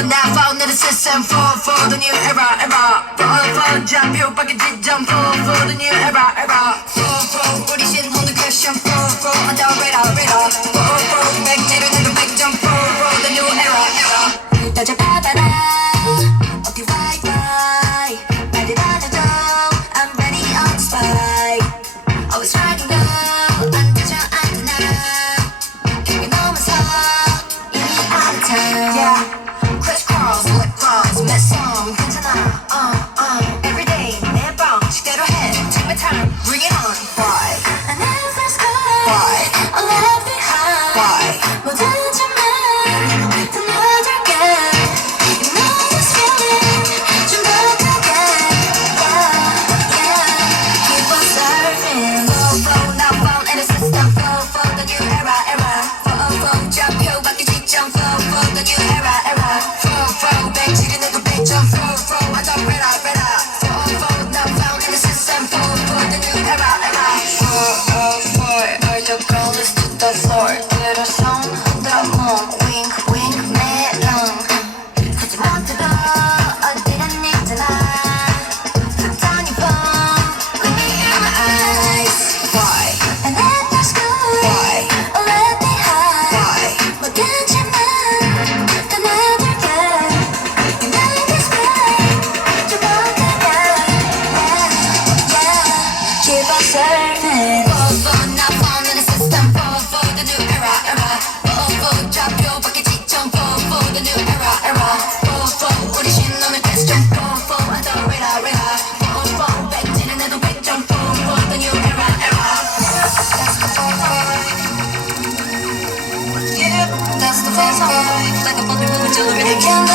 Now found in the system for the new era for jump you back and jump for the new era for 우리 신혼의 question for radar for 백지를 내도 백점 for the new era 다들 받아라 어디 와이파이 빨리 다녀줘 I'm ready on the spot always riding low 안 되죠 않구나 경계 넘어서 이미 out of town yeah. Crisscross, lip gloss, met some 괜찮아, every day 내 방식대로 해, take my time, bring it on. Why? I never score. Why? I left behind. Why? 모든지만 더 넣어줄게. You know this feeling 좀 더 크게. Yeah. Keep on surfing. Flow, now found in the system. Flow, the new era. Flow, jump, 표 바뀌 지점. Flow, the new era. Flow, 백지를 내도 백점. Flow, I don't radar. Flow, now found in the system. Flow, the new era. For all the girls to the floor. 들어 손 흔들어 몸. Wink, 매랑. 하지 못해도 어디란 있잖아. Put down your phone. Look me in my eyes. Why? And let us go. Why? Let me hide. Why? 뭐든지만 더 넣어줄게. You know this feeling 좀 더 크게. Yeah. Keep on surfing. For now found in the system. For the new era. For 좌표 바뀌 지점. For the new era. For 우리 신놈의 question. For I don't radar. For 백지를 내도 백점. For the new era. That's the vibe. Yeah, that's the vibe. Like a bubble moving till the rhythm.